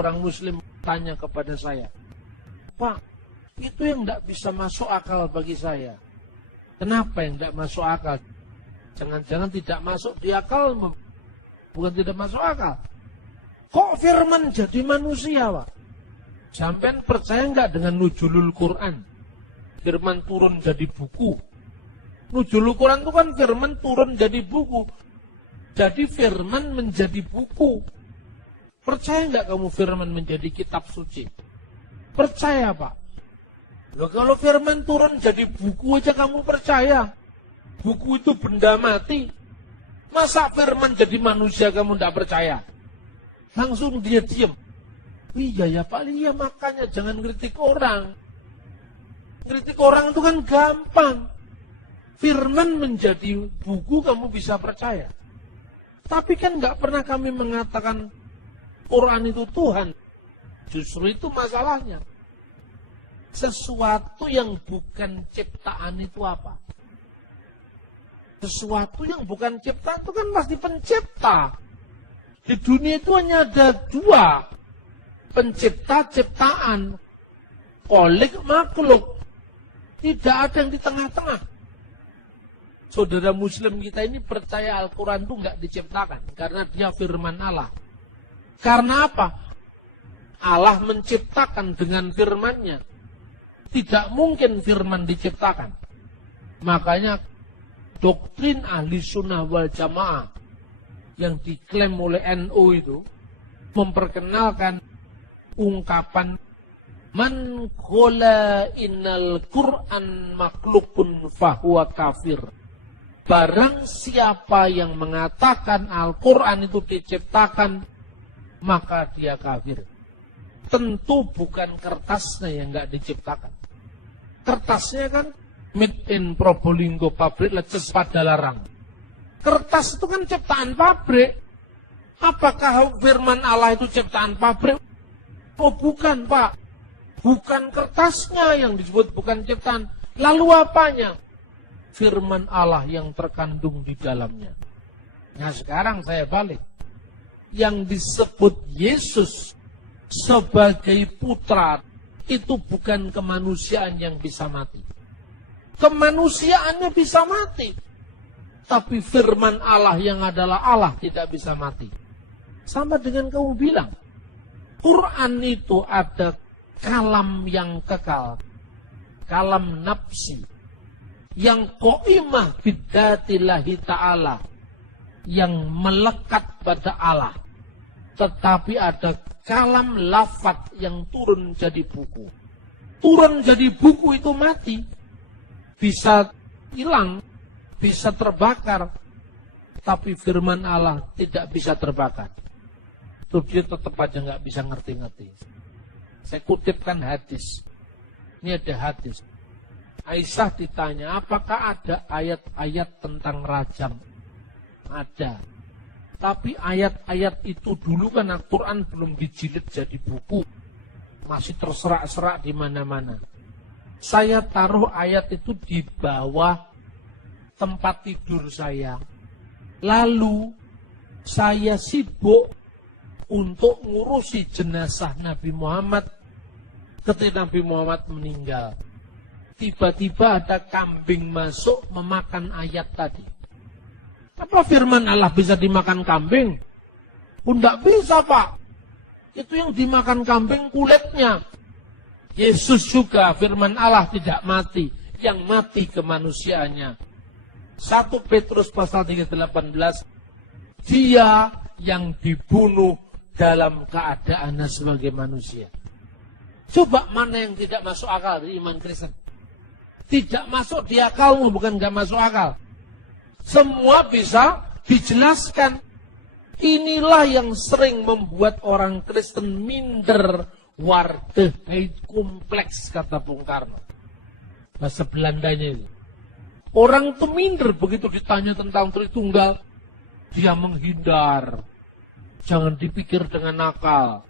orang muslim tanya kepada saya, Pak, itu yang tidak bisa masuk akal bagi saya. Kenapa yang tidak masuk akal? Jangan-jangan tidak masuk di akal, bukan tidak masuk akal. Kok firman jadi manusia, Pak? Sampean percaya nggak dengan nuzulul Quran? Firman turun jadi buku. Nuzulul Quran itu kan firman turun jadi buku. Jadi firman menjadi buku. Percaya nggak kamu firman menjadi kitab suci? Percaya, Pak. Loh, kalau firman turun jadi buku aja kamu percaya. Buku itu benda mati. Masa firman jadi manusia kamu tidak percaya? Langsung dia diam. Iya ya Pak, iya makanya jangan kritik orang. Kritik orang itu kan gampang. Firman menjadi buku kamu bisa percaya. Tapi kan nggak pernah kami mengatakan Quran itu Tuhan. Justru itu masalahnya. Sesuatu yang bukan ciptaan itu apa? Sesuatu yang bukan ciptaan itu kan pasti pencipta. Di dunia itu hanya ada dua. Pencipta, ciptaan. Kholik, makhluk. Tidak ada yang di tengah-tengah. Saudara muslim kita ini percaya Al-Quran itu nggak diciptakan. Karena dia firman Allah. Karena apa? Allah menciptakan dengan firman-Nya. Tidak mungkin firman diciptakan. Makanya doktrin ahli sunnah wal jamaah yang diklaim oleh NU itu memperkenalkan ungkapan man qala innal Qur'an makhlukun fahuwa kafir. Barang siapa yang mengatakan Al-Quran itu diciptakan, maka dia kafir. Tentu bukan kertasnya yang nggak diciptakan. Kertasnya kan made in Probolinggo pabrik leces Padalarang. Kertas itu kan ciptaan pabrik. Apakah firman Allah itu ciptaan pabrik? Oh bukan, Pak. Bukan kertasnya yang disebut bukan ciptaan. Lalu apanya? Firman Allah yang terkandung di dalamnya. Nah sekarang saya balik. Yang disebut Yesus sebagai putra itu bukan kemanusiaan yang bisa mati. Kemanusiaannya bisa mati. Tapi firman Allah yang adalah Allah tidak bisa mati. Sama dengan kamu bilang. Quran itu ada kalam yang kekal. Kalam nafsi. Yang qaimah bidzatillahi ta'ala. Yang melekat pada Allah. Tetapi ada kalam lafaz yang turun jadi buku. Turun jadi buku itu mati. Bisa hilang, bisa terbakar. Tapi firman Allah tidak bisa terbakar. Itu dia tetap aja nggak bisa ngerti-ngerti. Saya kutipkan hadis. Ini ada hadis. Aisyah ditanya, apakah ada ayat-ayat tentang rajam? Ada. Tapi ayat-ayat itu dulu kan Al-Quran belum dijilid jadi buku. Masih terserak-serak di mana-mana. Saya taruh ayat itu di bawah tempat tidur saya. Lalu saya sibuk untuk ngurusi jenazah Nabi Muhammad ketika Nabi Muhammad meninggal. Tiba-tiba ada kambing masuk memakan ayat tadi. Apa firman Allah bisa dimakan kambing? Tidak bisa, Pak. Itu yang dimakan kambing kulitnya. Yesus juga firman Allah tidak mati. Yang mati kemanusiaannya. 1 Petrus pasal 3:18. Dia yang dibunuh dalam keadaannya sebagai manusia. Coba mana yang tidak masuk akal di iman Kristen? Tidak masuk di akalmu, bukan gak masuk akal. Semua bisa dijelaskan. Inilah yang sering membuat orang Kristen minder. Waardigheid kompleks, kata Bung Karno. Bahasa Belandanya itu. Orang itu minder begitu ditanya tentang Tritunggal. Dia menghindar. Jangan dipikir dengan akal.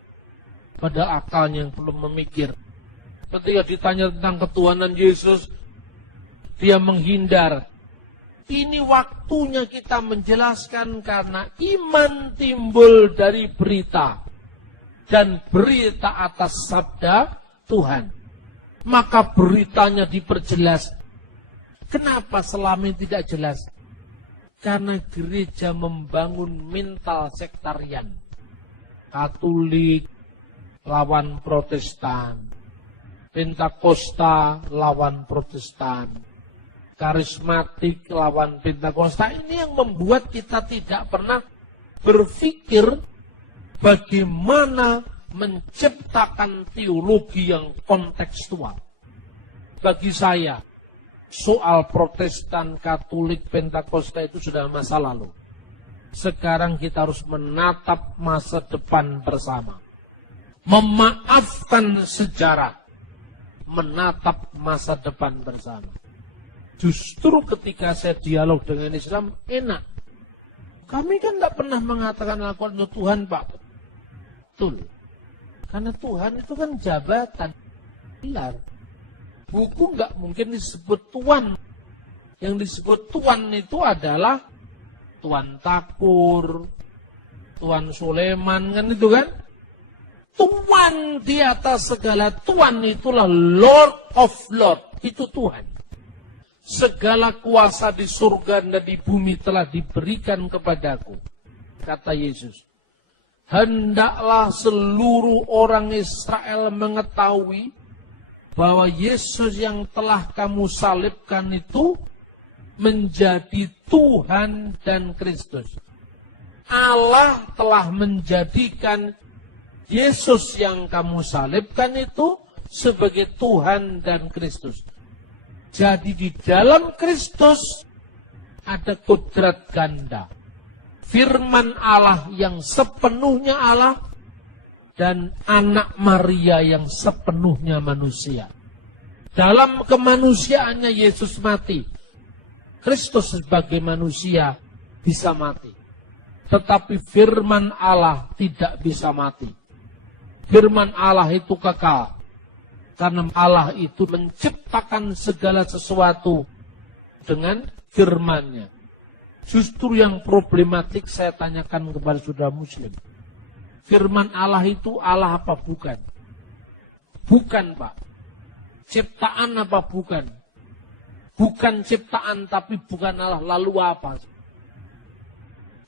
Pada akalnya yang belum memikir. Ketika ditanya tentang ketuhanan Yesus, dia menghindar. Ini waktunya kita menjelaskan karena iman timbul dari berita. dan berita atas sabda Tuhan. Maka beritanya diperjelas. Kenapa selama ini tidak jelas? Karena gereja membangun mental sektarian. Katolik lawan Protestan. Pentakosta lawan Protestan. Karismatik lawan Pentakosta. Ini yang membuat kita tidak pernah berpikir bagaimana menciptakan teologi yang kontekstual. Bagi saya, soal Protestan, Katolik, Pentakosta itu sudah masa lalu. Sekarang kita harus menatap masa depan bersama. Memaafkan sejarah. Menatap masa depan bersama. Justru ketika saya dialog dengan Islam, enak. Kami kan tidak pernah mengatakan lakukan Tuhan, Pak. Betul. Karena Tuhan itu kan jabatan. Gelar. Buku nggak mungkin disebut Tuan. Yang disebut Tuan itu adalah Tuan Takur, Tuan Sulaiman, kan itu kan? Tuan di atas segala Tuan itulah Lord of Lord. Itu Tuhan. Segala kuasa di surga dan di bumi telah diberikan kepadaku. Kata Yesus. Hendaklah seluruh orang Israel mengetahui bahwa Yesus yang telah kamu salibkan itu menjadi Tuhan dan Kristus. Allah telah menjadikan Yesus yang kamu salibkan itu sebagai Tuhan dan Kristus. Jadi di dalam Kristus ada kodrat ganda. Firman Allah yang sepenuhnya Allah dan anak Maria yang sepenuhnya manusia. Dalam kemanusiaannya Yesus mati. Kristus sebagai manusia bisa mati. Tetapi firman Allah tidak bisa mati. Firman Allah itu kekal. Karena Allah itu menciptakan segala sesuatu dengan firman-Nya. Justru yang problematik saya tanyakan kepada saudara muslim. Firman Allah itu Allah apa bukan? Bukan, Pak. Ciptaan apa bukan? Bukan ciptaan tapi bukan Allah. Lalu apa?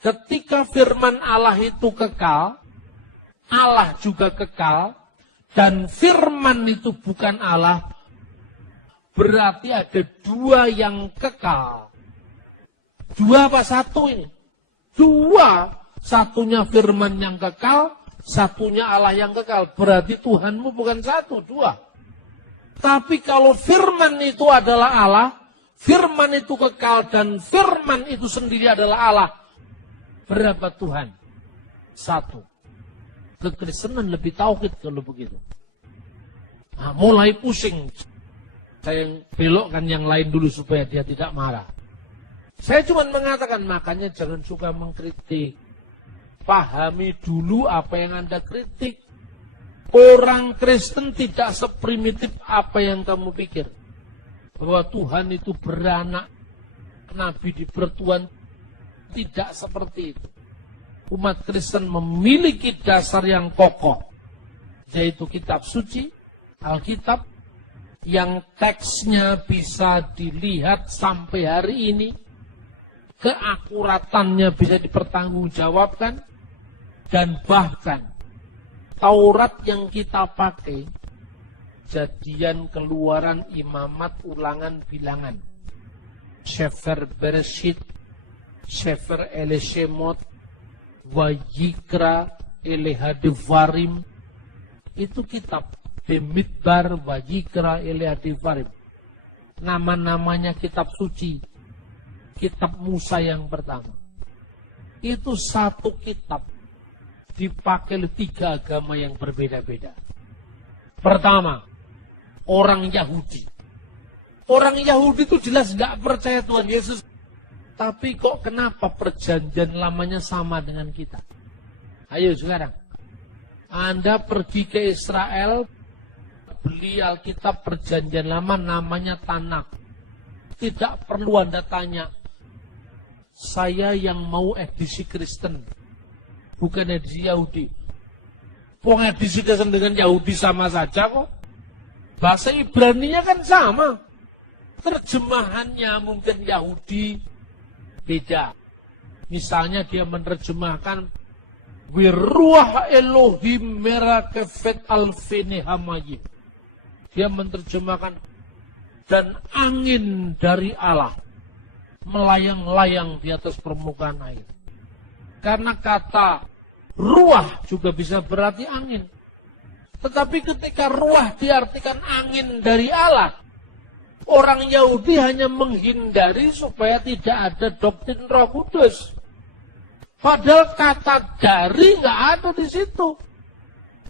Ketika firman Allah itu kekal, Allah juga kekal, dan firman itu bukan Allah, berarti ada dua yang kekal. Dua apa satu ini? Dua. Satunya firman yang kekal, satunya Allah yang kekal. Berarti Tuhanmu bukan satu, dua. Tapi kalau firman itu adalah Allah, firman itu kekal, dan firman itu sendiri adalah Allah. Berapa Tuhan? Satu. Kekristenan lebih tauhid kalau begitu. Nah, mulai pusing. Saya belokkan yang lain dulu supaya dia tidak marah. Saya cuma mengatakan, makanya jangan suka mengkritik. Pahami dulu apa yang Anda kritik. Orang Kristen tidak seprimitif apa yang kamu pikir. Bahwa Tuhan itu beranak, Nabi dipertuan. Tidak seperti itu. Umat Kristen memiliki dasar yang kokoh. Yaitu kitab suci, Alkitab, yang teksnya bisa dilihat sampai hari ini. Keakuratannya bisa dipertanggungjawabkan. Dan bahkan Taurat yang kita pakai, Jadian, Keluaran, Imamat, Ulangan, Bilangan, Sefer Bereshit, Sefer Elishemot, Wayikra, Elehadevarim, itu kitab Bemidbar, Wayikra, Elehadevarim. Nama-namanya kitab suci. Kitab Musa yang pertama. Itu satu kitab dipakai oleh tiga agama yang berbeda-beda. Pertama, orang Yahudi. Orang Yahudi itu jelas nggak percaya Tuhan Yesus. Tapi kok kenapa perjanjian lamanya sama dengan kita? Ayo sekarang. Anda pergi ke Israel, beli Alkitab perjanjian lama namanya Tanakh. Tidak perlu Anda tanya. Saya yang mau edisi Kristen, bukan edisi Yahudi. Pengedisi dengan Yahudi sama saja kok. Bahasa Ibraninya kan sama. Terjemahannya mungkin Yahudi beda. Misalnya dia menerjemahkan Wiruah Elohim merakefet alfini hamayim. Dia menerjemahkan dan angin dari Allah melayang-layang di atas permukaan air. Karena kata ruah juga bisa berarti angin. Tetapi ketika ruah diartikan angin dari Allah, orang Yahudi hanya menghindari supaya tidak ada doktrin Roh Kudus. Padahal kata dari nggak ada di situ.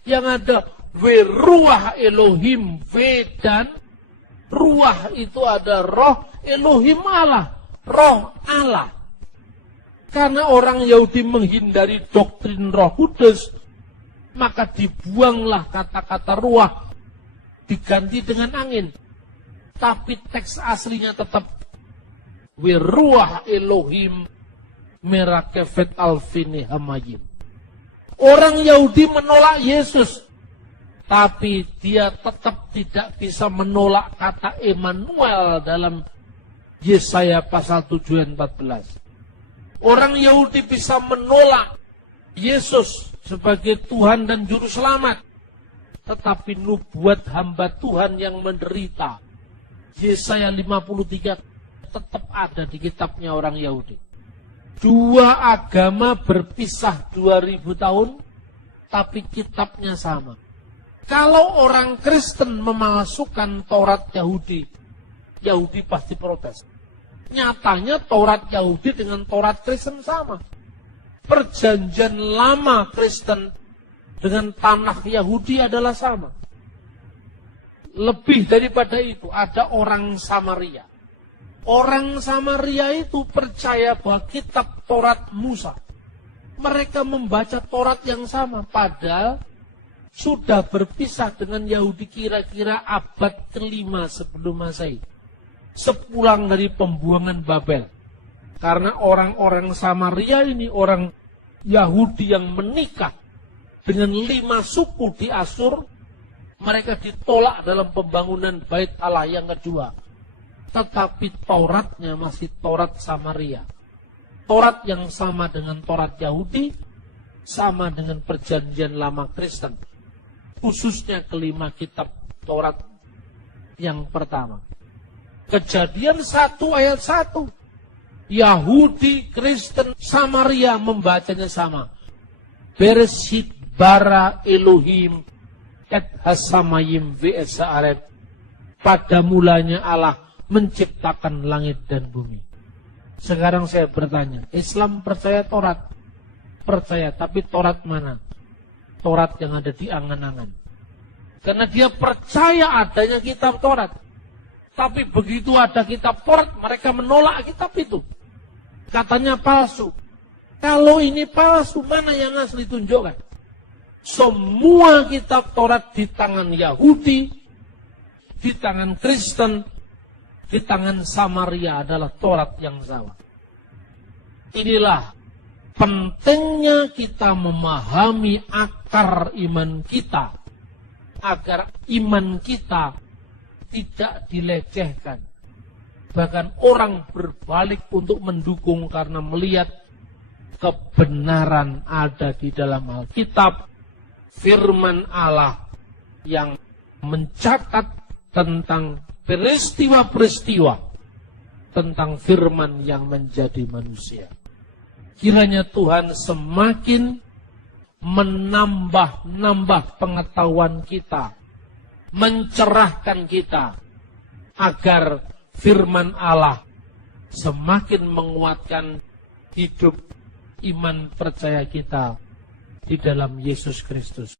Yang ada Wiruah Elohim, dan ruah itu ada roh Elohim Allah, roh Allah. Karena orang Yahudi menghindari doktrin Roh Kudus, maka dibuanglah kata-kata ruah, diganti dengan angin. Tapi teks aslinya tetap Wiruah Elohim merakefet alfini hamayim. Orang Yahudi menolak Yesus, tapi dia tetap tidak bisa menolak kata Emmanuel dalam Yesaya pasal 7 ayat 14. Orang Yahudi bisa menolak Yesus sebagai Tuhan dan Juru Selamat. Tetapi nubuat hamba Tuhan yang menderita, Yesaya 53, tetap ada di kitabnya orang Yahudi. Dua agama berpisah 2000 tahun, tapi kitabnya sama. Kalau orang Kristen memalsukan Taurat Yahudi, Yahudi pasti protes. Nyatanya Taurat Yahudi dengan Taurat Kristen sama. Perjanjian lama Kristen dengan tanah Yahudi adalah sama. Lebih daripada itu, ada orang Samaria. Orang Samaria itu percaya bahwa kitab Taurat Musa. Mereka membaca Taurat yang sama, padahal sudah berpisah dengan Yahudi kira-kira abad ke-5 sebelum Masehi. Sepulang dari pembuangan Babel. Karena orang-orang Samaria ini orang Yahudi yang menikah dengan 5 suku di Asur, mereka ditolak dalam pembangunan Bait Allah yang kedua. Tetapi Tauratnya masih Taurat Samaria. Taurat yang sama dengan Taurat Yahudi, sama dengan perjanjian lama Kristen. Khususnya kelima kitab Taurat yang pertama. Kejadian 1 ayat 1. Yahudi, Kristen, Samaria membacanya sama. Bereshit bara Elohim et hasamayim ve'esa'aret. Pada mulanya Allah menciptakan langit dan bumi. Sekarang saya bertanya, Islam percaya Taurat? Percaya, tapi Taurat mana? Taurat yang ada di angan-angan. Karena dia percaya adanya kitab Taurat. Tapi begitu ada kitab Taurat, mereka menolak kitab itu. Katanya palsu. Kalau ini palsu, mana yang asli tunjukkan? Semua kitab Taurat di tangan Yahudi, di tangan Kristen, di tangan Samaria adalah Taurat yang sama. Inilah pentingnya kita memahami akar iman kita, agar iman kita tidak dilecehkan. Bahkan orang berbalik untuk mendukung karena melihat kebenaran ada di dalam Alkitab, firman Allah yang mencatat tentang peristiwa-peristiwa, tentang firman yang menjadi manusia. Kiranya Tuhan semakin menambah pengetahuan kita, mencerahkan kita, agar firman Allah semakin menguatkan hidup iman percaya kita di dalam Yesus Kristus.